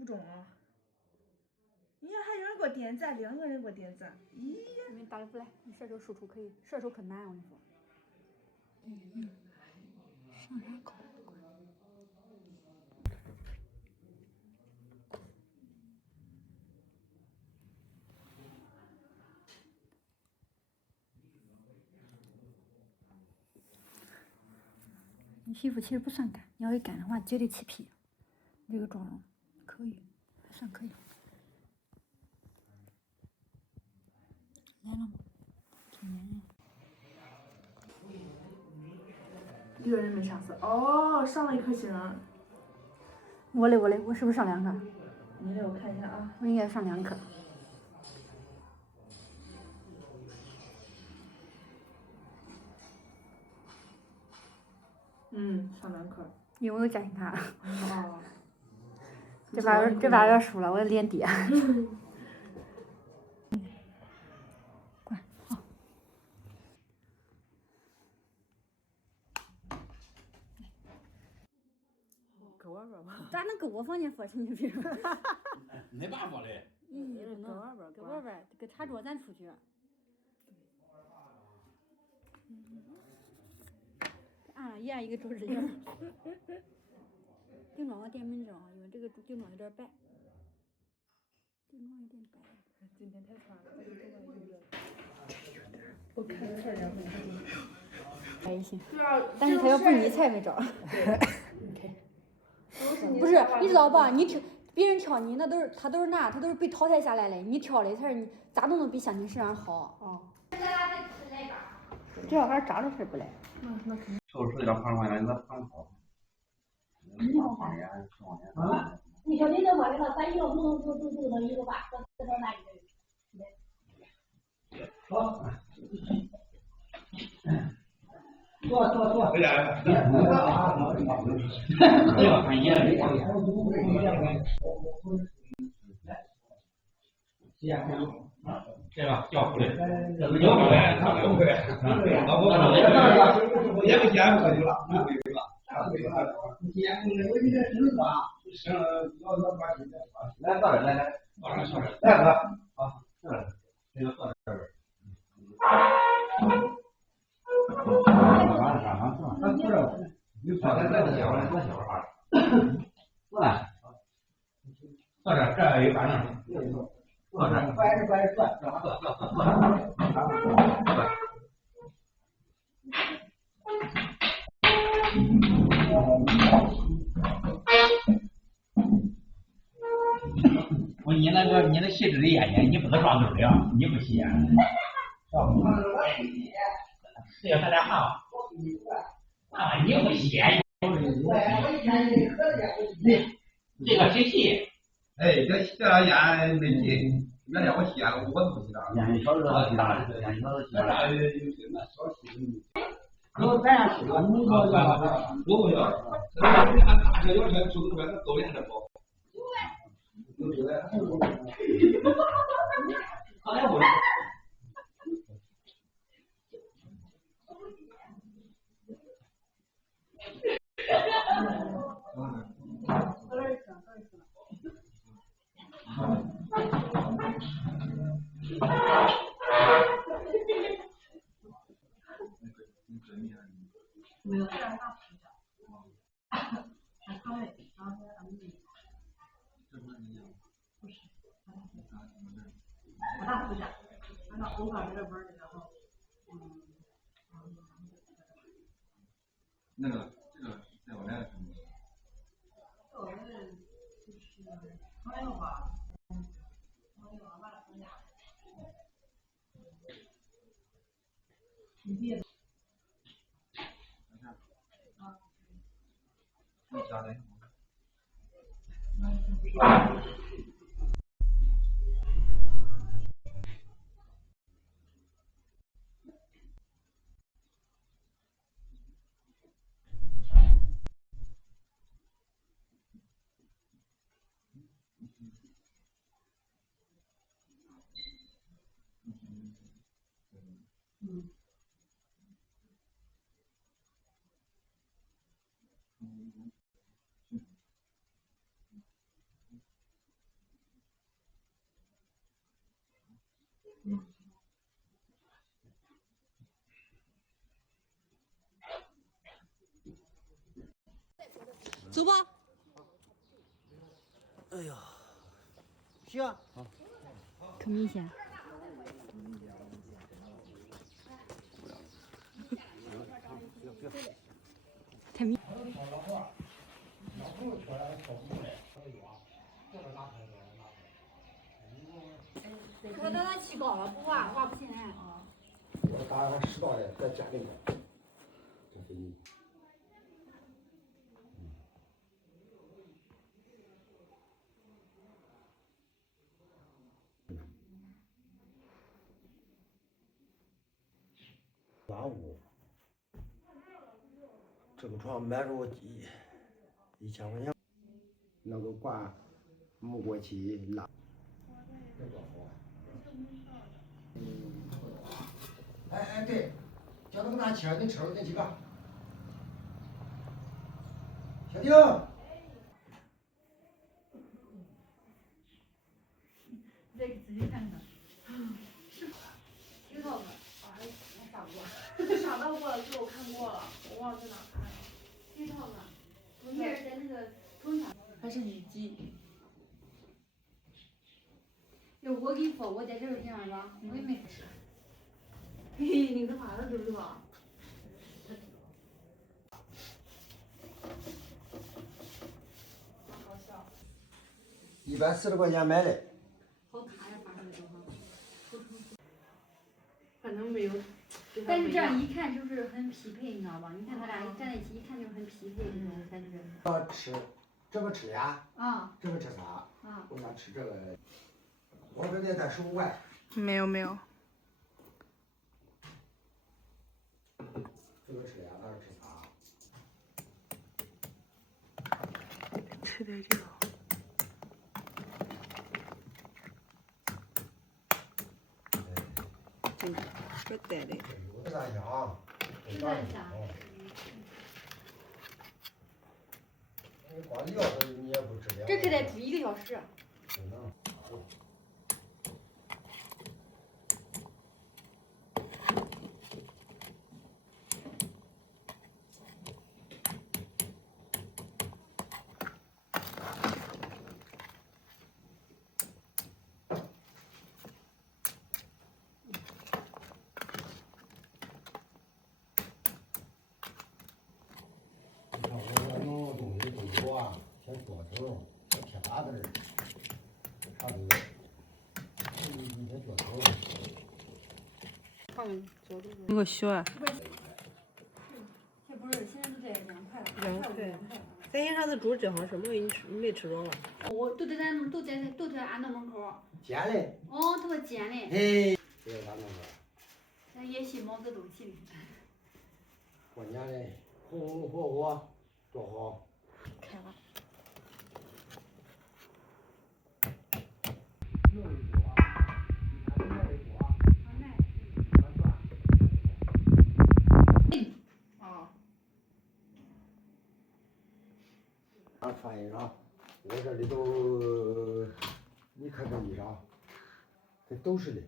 5种啊！你看还有人给我点赞，2个人给我点赞。咦，你打的不来，你射手输出可以，射手可难，我跟你说。上啥考？你皮肤其实不算干，你要是干的话绝对起皮。这个妆容可以，还算可以。来了吗？1个人没上色哦，上了1颗星。我嘞，我是不是上2颗？你嘞，我看一下啊。我应该上2颗。上2颗。因为我有嘉兴卡。哦。这把要输了，我的脸跌。乖，好。搁外边吧。咋能搁我房间放神经病？没办法嘞。搁外边，搁外边，搁茶桌咱出去。按了一个周指甲。顶妆我点名状，因为这个顶妆有点白。顶妆有点白。今天太惨了，这个头发有点。我看着太阳还行。但是他要不是你才没招。不是，你知道吧？你挑别人挑你，那都是他都是被淘汰下来的，你挑的才是你咋弄都比相亲时上好啊。这小孩长得是不赖。瘦有点胖的话，那胖好。你说你这买了咱要不能一个吧，这边来一个。好。坐。哎呀，这个叫回来，这是要回来，他不回来。老婆也不见不去了，不回去了。来到这来，来哥，好，这个坐这儿。过来，坐这，这有板凳。坐这，拐着，我你那细致的眼睛，你不能装堆的啊，你不细。是要咱俩换吧？啊，你不细。这个谁细？哎，这烟没吸，原来我吸了，我都不吸了。烟少都吸了，烟少都吸了。那少吸。都咱俩吸了，你说这个？不要，大车有车出租车，那都连着跑。哎我。没有，这样大吃的，还汤味，然后再不是，不大吃的，按照红烧这个味儿的，然后，那个这个在我来的时候，我们就是朋友吧，完了分家，你别。家的。走吧。哎呀，行啊。可明显。太明。可等它起高了，不挖不进来。我打上10道的，在家里面。这是你。挖屋，这个床买着1000块钱，能够挂木过漆拉。这个好。哎，对，叫他给拿钱，你车上那几个。小丁。再仔细看看。挺好的，哎，我傻过。傻到过了，给我看过了，我忘了在哪看了。挺好的，我也是在那个中场。还是雨季。就我跟你说，我在这个地方吧，我也没吃。嘿嘿，你干嘛呢，周周？好笑。140块钱买的。好卡呀，发出来的哈。反正没有。但是这样一看就是很匹配，你知道吧？你看他俩站在一起，一看就是很匹配那种感觉。吃，这个吃俩。啊。这个吃仨。啊。我想吃这个。我这得带15块。没有没有。这个吃俩，他是吃仨。吃点这个。这带的。有的咱香。是咱香。你光撂着你也不吃了。这可得煮1个小时。小脚头，小铁把子儿，差不多。一些脚头。那个小啊。这不是现在都在2块了。2块。咱先上次煮正好什么你没吃着了？我都在俺那门口。煎嘞。哦，他们煎嘞。哎。这个咱那个。咱也许毛泽东去的。过年嘞，红红火火，多好。开了。穿衣裳，我这里头，你看这衣裳，这都是的，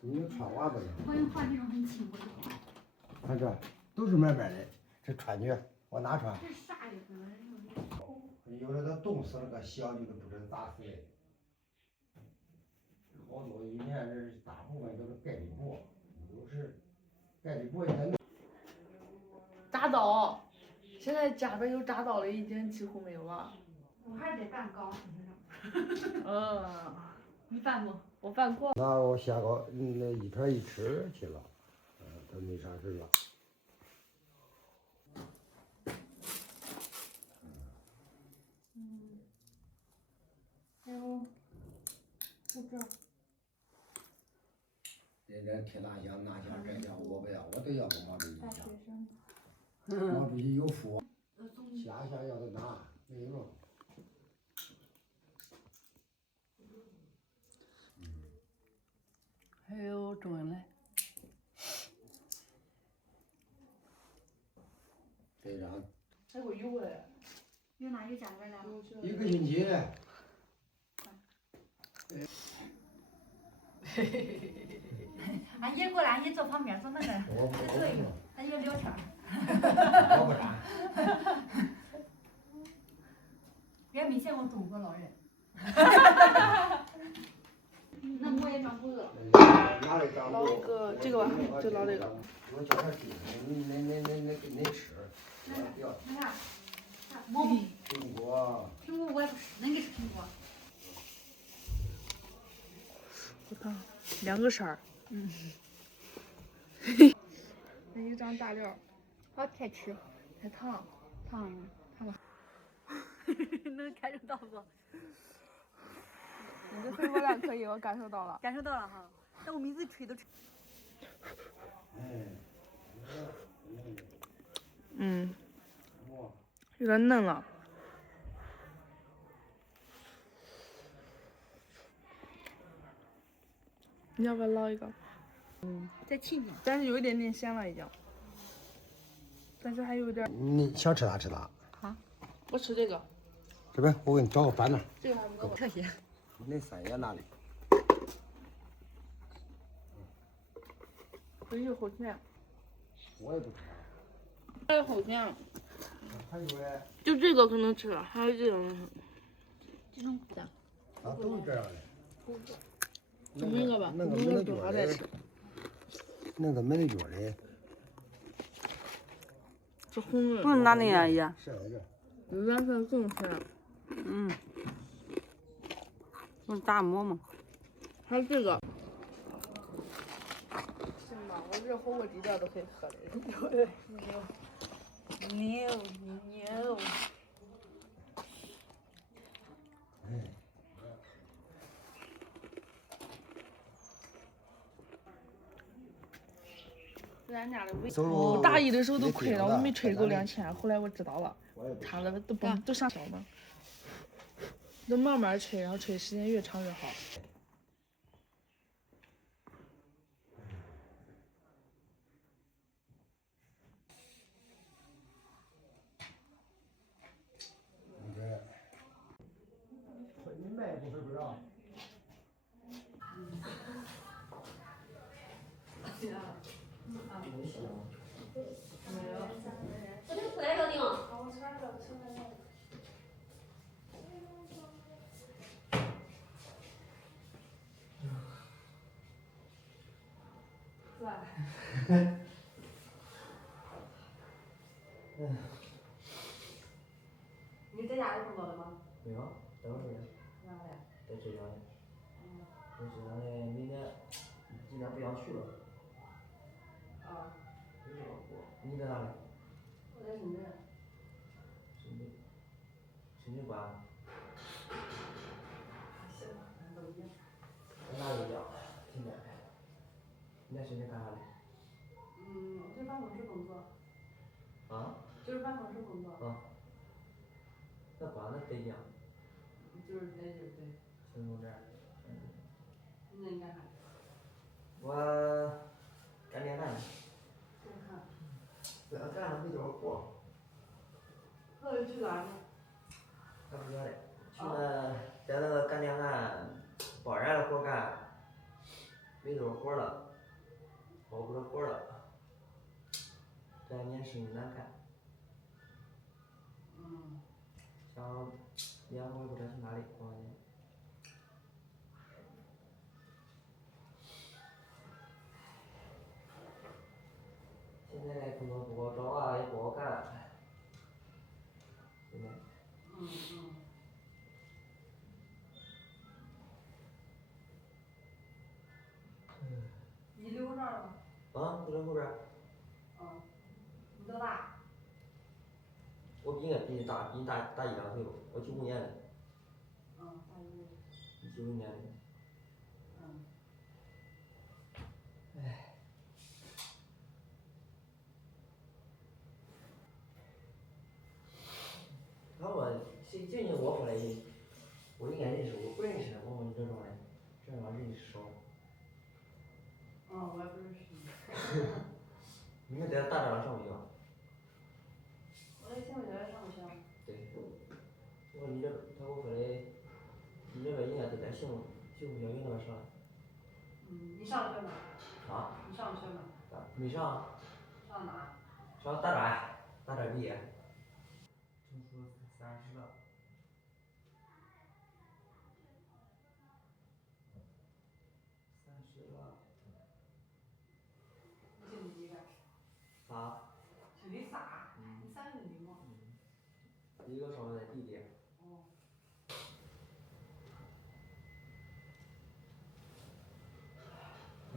你们穿袜子的。我给你换这种很轻薄的花。看这，都是买卖的，这穿去，我哪穿？这是啥的？有的它冻死了个小的都不知道咋死的。好多一年这大部分都是盖的布，都是盖的布也。铡刀。现在家边有铡刀的已经几乎没有了。我还得拌糕。你拌不？我拌过。那我下个那一片一吃去了，都没啥事了。还有，就这。人家贴那香那香这香我不要，我都要个毛主席香。生。毛主席有福。下香要的拿，没有。还有中文嘞。这张。还有油嘞。有哪有价格的？1个星期。俺爷过来，俺爷坐旁边，坐那个，我不坐一个，俺爷聊天。我不沾。别没见过中国老人。那我也长肚子了。拿来张捞一个这个吧，就捞这个。我叫点鸡，你吃。那啥，蘑菇。苹果。苹果我也不吃，恁给吃苹果？我看2个色儿。那一张大料，好太吃，还烫，烫了。能感受到不？你的肺活量可以，我感受到了。感受到了哈，那我名字吹都吹。有点嫩了。你要不要捞一个？再亲亲。但是有一点点鲜了已经，但是还有点。你想吃啥吃啥。好，我吃这个。这边我给你找个板凳。这个还不够。特些。那3爷哪里？这有齁甜。我也不吃。还有齁甜。还有嘞。就这个可能吃了，还有这种。这种的。啊，都是这样的。那个吧，那个没没得脚的多少再吃。那个没得脚的。这红的。不是拿那样呀？是这。蓝色更甜。不是大馍吗？还有这个。行吧，我这火锅底料都可以喝的。牛。咱家的微我大一的时候都亏了，我没吹够2000，后来我知道了，他的都上小嘛，都慢慢吹，然后吹时间越长越好。你卖不是不是啊？这就出来个顶。你在家有工作了吗？没有，等会儿哪来？在浙江嘞。在浙江嘞，明天今天不想去了。啊。你在哪里？我在深圳。深圳关。行，咱都一样。在哪里一样？现在。你在深圳干啥嘞？就是办公室工作。啊？就是办公室工作。啊。那关那北京。就是在这对。深圳这儿。那你干啥？我干电焊的。电焊。这干了没多少活。那去哪呢？还不晓得。去那在那个干电焊，包燃的活干，没多少活了，包不着活了。这2年生意难干。想年后也不知道去哪里过年。现在工作不好找啊，也不好干。现在。你留这儿了？啊，就在后边。你多大？我应该比你大1、2岁吧，我95年的。大一。90年的。他说最近我回来，我应该认识，我不认识的，我问你这种人，这种认识少。我也不认识你。你们在大庄上学啊？我在新会学上学。对。我说你这，他给我说的，你这边应该都在幸福小学那边上。上学吗？啊？你上学吗？没上。上哪？上大专，大专毕业。证书30了。30了。你姓李呗？啥？姓李啥？你三个李吗？一个上面的弟弟。哦。唉。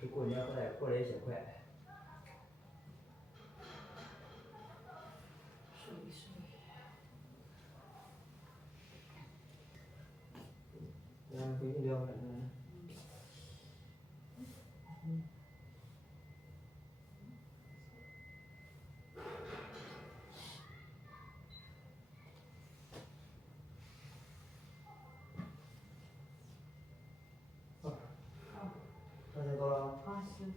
这过年过得也挺快。顺利顺利。回去聊。时间到了。啊，行。